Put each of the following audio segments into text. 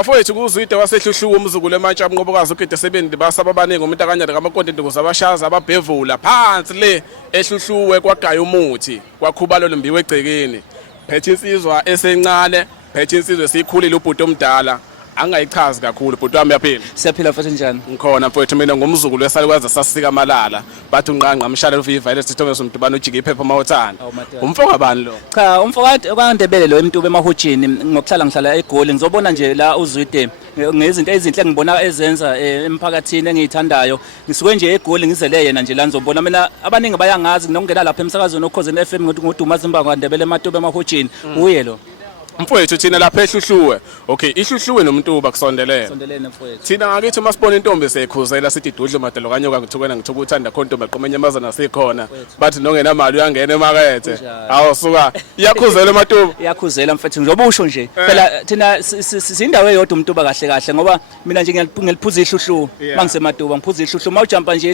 Bafowethu kuZwide wasehluhluka umzukulu eMantsha umnqobokazi uGide Sebendi basaba abaningi umuntu akanyana kamakontinente kuzabashaza ababhevula phansi le ehluhluwe kwagaya umuthi kwakhubalo lombiwe egcekeni phethe insizwa esencane phethe insizwe esikhulile ubhuti omdala angayichazi kakhulu bhuti wami yaphila Siyaphila futhi njani? Ngikhona mfowethu mina ngumzukulu esalikwazi sasika amalala bathi unqanqa mshale uViva Sithombe somdubano ujike iphepha mawuthana umfoko wabani lo? Cha umfoko kwaNdebele lo eMtube emahujini ngokuhlala ngihlala eGoli ngizobona nje la uZwide ngezinto ezinhle ngibona ezenza emphakathini engiyithandayo ngisuke nje eGoli ngizele yena nje la ngizobona mina abaningi bayangazi nokungena lapha emsakazweni okhosini FM ngoDumas Mbango kwaNdebele eMatube emahujini uye lo mfowethu thina lapha ehluhluwe okay ihluhluwe noMntuba kusondelene mfowethu thina ngakithi masibona intombi seyikhuzela sithi idudle madalo kanyoka ngithukena ngithuka uthanda khonto baqoma enyamazana sikhona bathi nongena imali uyangena emakethe awusuka iyakhuzela eMatuba iyakhuzela mfowethu njengoba usho nje phela thina sindawo eyodwa uMntuba kahle kahle ngoba mina nje ngiliphuza ihluhluwe mangiseMatuba ngiphuza ihluhluwe mawujampa nje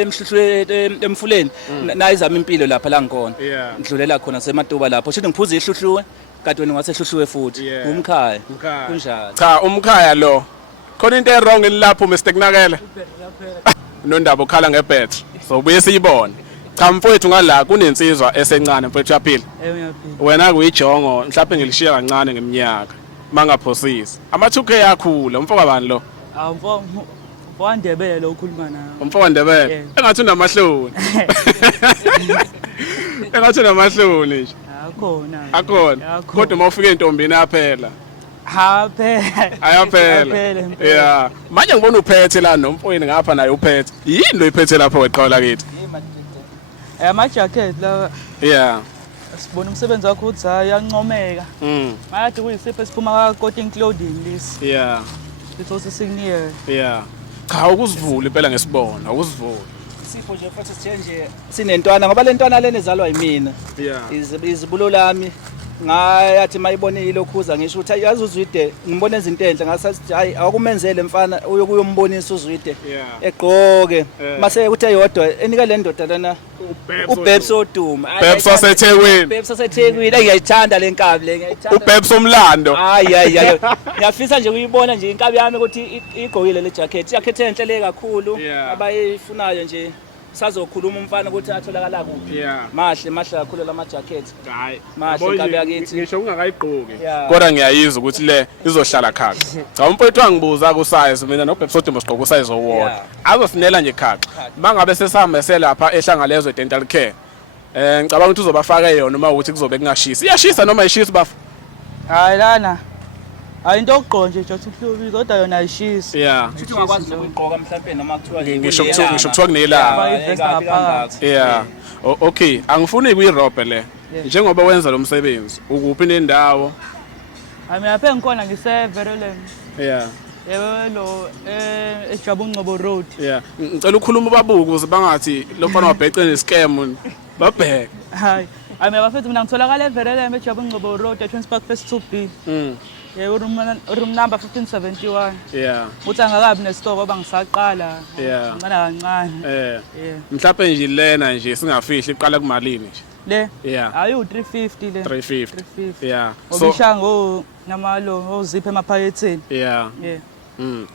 emhluhluwe emfuleni nayizama impilo lapha la ngikhona ngidlulela khona seMatuba lapho shithi ngiphuza ihluhluwe kade wena ngasehluhluwe futhi umkhaya kunjalo cha umkhaya lo khona into ewrong lapho Mr Kunakela nondaba ukhala ngebetri so buye siyibone cha mfowethu ngala kunensizwa esencane mfowethu yaphila wena kuyijongo mhlawumbe ngilishiya kancane ngeminyaka mangaphosisi ama2K yakhula umfoko wabani lo mfoko waNdebele lo ukhuluma nawe umfoko waNdebele engathi unamahloni engathi unamahloni nje akhona kodwa mawufika entombini yaphela ayaphela yeah manje ngibona uphethe la nomfowini ngapha naye uphethe yini lo iphethe lapho weqhawla kithi ama jacket la yeah sibona umsebenzi wakho uthi ayancomeka manje kuyisipho esiphuma ka cotton clothing lisi yeah lithosi signiye yeah cha ukuzivula impela ngesibona ukuzivula sifo nje futhi sithenje sinentwana ngoba lentwana lena ezalwa yimina izibulo lami ngayathi mayibonile lokhuza ngisho ukuthi yazi uZwide ngibona izinto enhle ngasathi hayi akumenzele mfana uyokuyombonisa uZwide egqoke mase ukuthi eyodwa enika le ndoda lana uBebs oduma Bebs waseThekwini Bebs waseThekwini ngiyayithanda le nkabi le ngiyayithanda uBebs omlando hayi ngiyafisa nje ukuyibona nje inkabi yami ukuthi igqokile le jacket enhle le kakhulu abayifunayo nje sazokhuluma umfana ukuthi atholakala kuphi mahle kakhulu lama jacket hayi mahle inkabi yakithi ngisho ungakayigqoki kodwa ngiyayizwa ukuthi le izohlala khaka cha umfowethu wangibuza ku size mina noBebs oduma sigqoka usize owodwa azosinela nje khaka mangabe sesihamba selapha ehlangalezwe dental care ngicabanga ukuthi uzobafaka yona uma ukuthi kuzobe kungashisa iyashisa noma ayishisi bafu hayi lana into okugqoka nje just ukuhlubi kodwa yona ayishisi futhi ungakwazi ukugqoka mhlawumbe noma kuthiwa ngisho kuthiwa kunelanga okay angifuni kuyirobhe le njengoba wenza lo msebenzi ukuphi nendawo mina phela ngikhona ngiseverelem yebo lo eJabungcobo Road ngicela ukukhuluma ubabuka ukuze bangathi lo mfana wabhece nescam babheke hayi mina bafethu mina ngitholakala everelem eJabungcobo Road eTranspark Phase 2B room number 1571 uthi angakabi nesitoko ngoba ngisaqala ngicela kancane mhlawumbe nje lena nje singafihli iqala kumalini nje le ayu 350 le 350 obishango namalo oziphe emaphaketheni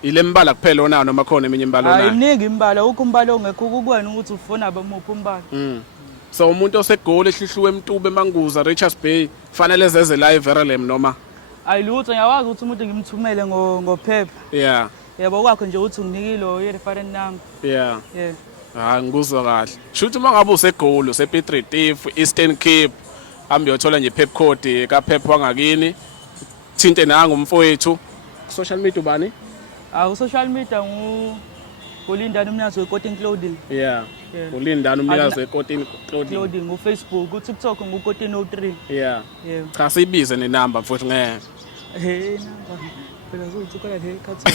ile mbala kuphela onayo noma khona eminye imbala onayo ayiningi imbala ukho umbala ongekho ukubona ukuthi ufuna bamuphi umbala so umuntu oseGoli ehluhluwe eMtube eManguza Richards Bay fanele zeze la eVerelem noma ayilutho ngiyawazi ukuthi umuntu ngimthumele ngophepha yebo kwakho nje uthi unginikilo i-reference number ngikuzwa kahle shuthi mangabe useGoli usePiet Retief Eastern Cape hambe uyothola nje iPep code kaPep wangakini thinte nanga umfowethu social media ubani ku social media uLindani umnikazi weCotton Clothing uLindani umnikazi weCotton Clothing uFacebook uTikTok nguCotton03 cha sibize nenamba mfowethu ngeke number phela uzothukela le khathi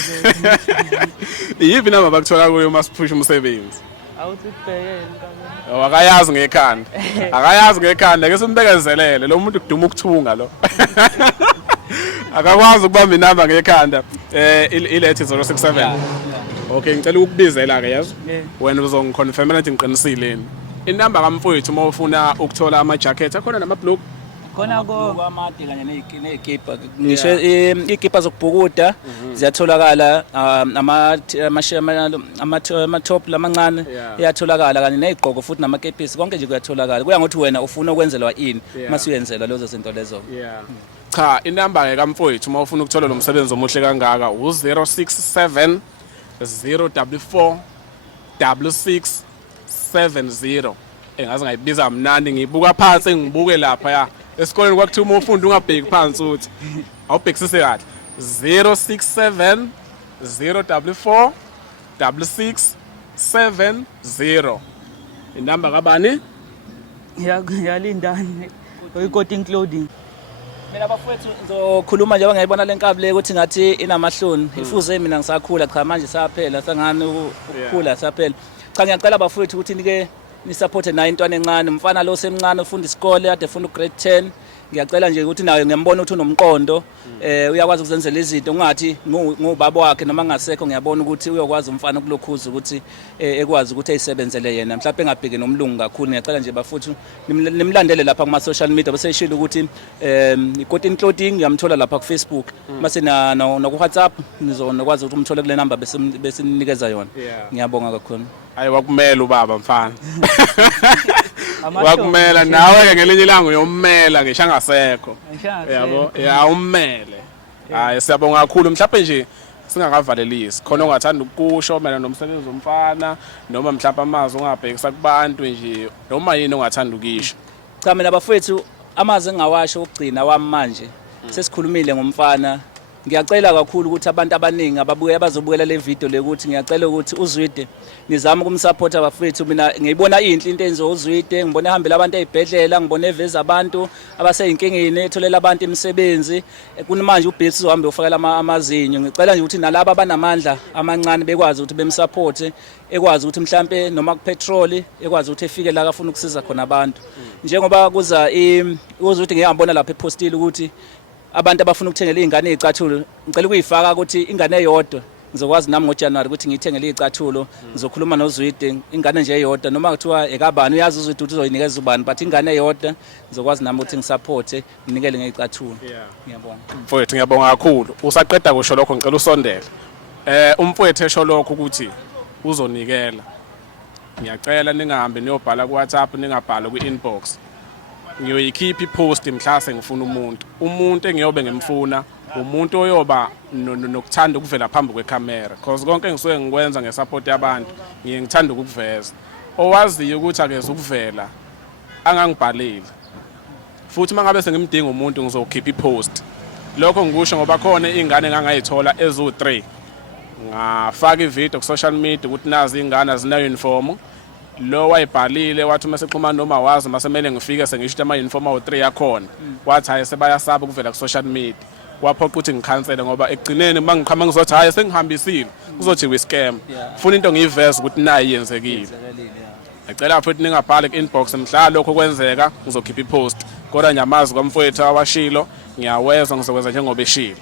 yipi namba bakuthola kuyo masiphusha umsebenzi awuthi kubhekele akayazi ngekhanda akayazi ngekhanda ke simbekezelele lo muntu kuduma ukuthunga lo akakwazi ukubamba inamba ngekhanda ilethi 067 okay ngicela ukubizela ke yazi wena uzongiconfirmela ukuthi ngiqinisile inamba kamfowethu uma ufuna ukuthola ama jacket akhona nama blog khona ko amade kanye nezikipa ngisho izikipa zokubhukuda ziyatholakala ama-top lamancane iyatholakala kanye nezigqoko futhi namakepisi konke nje kuyatholakala kuya ngokuthi wena ufuna ukwenzelwa ini mase uyenzelwa lezo zinto lezo. Cha inamba ke kamfowethu uma ufuna ukuthola lo msebenzi omuhle kangaka u067 044 6670 engaze ngayibiza mnandi ngibuka phansi ngibuke lapha ya esikoleni kwakuthiwa uma ufunda ungabheki phansi uthi awubhekisise kahle 067 044 6670 inamba kabani yalindani oyikoti clothing. Mina bafowethu ngizokhuluma njengoba ngiyibona le nkabi le ukuthi ngathi inamahloni ifuze mina ngisakhula cha manje saphela sangani ukukhula saphela. Cha ngiyacela bafowethu ukuthi nike nisupporte nayo intwana encane umfana lo semncane ufunda isikole ade ufunda ugrade 10 ngiyacela nje ukuthi nayo ngiyambona ukuthi unomqondo uyakwazi ukuzenzela izinto ungathi ngubaba wakhe noma ngasekho ngiyabona ukuthi uyokwazi umfana ukulokhuza ukuthi ekwazi ukuthi ayisebenzele yena mhlawumbe engabheki nomlungu kakhulu ngiyacela nje bafuthu nimlandele lapha kuma social media bese ishilo ukuthi ikoti clothing ngiyamthola lapha ku Facebook mase na ku WhatsApp nizokwazi ukuthi umthole kule number bese ninikeza yona ngiyabonga kakhulu. Hayi wakumela ubaba mfana wakumela nawe ke ngelinye ilanga uyommela ngisho angasekho yabo ya ummele. Hayi siyabonga kakhulu mhlawumbe nje singakavalelisi khona ongathanda ukusho mina nomsebenzi womfana noma mhlawumbe amazwi ungabhekisa kubantu nje noma yini ongathanda ukisho. Cha mina bafowethu amazwi engawasho ukugcina wami manje sesikhulumile ngomfana ngiyacela kakhulu ukuthi abantu abaningi abazobukela le video le ukuthi ngiyacela ukuthi uZwide nizama ukumsupport abafethu mina ngiyibona inhle into enzo uZwide ngibona ehambela abantu ezibhedlela ngibona eveza abantu abaseyinkingeni etholela abantu imisebenzi kunimanje uBits uhambe ufakela amazinyo ngicela nje ukuthi nalabo abanamandla amancane bekwazi ukuthi bemsupport ekwazi ukuthi mhlambe noma kupetrol ekwazi ukuthi efike la afuna ukusiza khona abantu njengoba kuza uZwide ngiyabona lapha epostile ukuthi abantu abafuna ukuthengela izingane ezicathulo ngicela ukuyifaka ukuthi ingane eyodwa ngizokwazi nami ngoJanuary ukuthi ngithengele izicathulo ngizokhuluma noZwide ingane nje eyodwa noma kuthiwa ekabani uyazi uZwide ukuthi uzoyinikeza ubani but ingane eyodwa ngizokwazi nami ukuthi ngisupporte nginikele ngezicathulo. Ngiyabonga mfowethu ngiyabonga kakhulu usaqeda kusho lokho ngicela usondele umfowethu esho lokho ukuthi uzonikela ngiyacela ningahambe niyobhala ku WhatsApp ningabhala ku inbox ngiyoyikhipha ipost mhlase ngifuna umuntu engiyobe ngimfuna umuntu oyoba nokuthanda ukuvela phambi kwecamera because konke engisuke ngikwenza ngesupport yabantu ngiyengithanda ukuveza owaziyo ukuthi akeze ukuvela angangibhaleli futhi mangabe sengimdinga umuntu ngizokhipha ipost lokho ngikusho ngoba khona izingane engangayithola ezu3 ngafaka ivideo ku social media ukuthi nazi izingane zina uniform lo wayibhalile wathi uma sexhumana noma wazi masemele ngifike sengisho ama uniform awu3 yakhona wathi hayi sebayasaba ukuvela ku social media waphoqa ukuthi ngikhansele ngoba ekugcineni mangiqhama ngizothi hayi sengihambisile kuzothi we scam ufuna into ngiyiveze ukuthi nayi yenzekile. Ngicela futhi ningabhali ku inbox mhla lokho kwenzeka ngizokhipha ipost kodwa nyamazi kwamfowethu awashilo ngiyaweza ngizokwenza njengoba eshilo.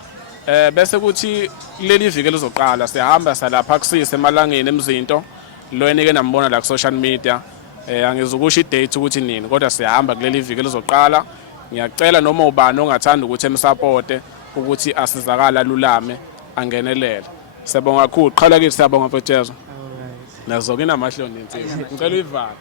Bese kuthi leli viki lizoqala siyahamba salapha kusise emalangeni emzinto lo enike nambona la ku social media angizukusho idate ukuthi nini kodwa siyahamba kuleli viki lizoqala. Ngiyacela noma ubani ongathanda ukuthi emsupport ukuthi asizakala lulame angenelele. Siyabonga kakhulu qhala kithi siyabonga mfethu. Nazo ke namahloni insizwa ngicela uyivala.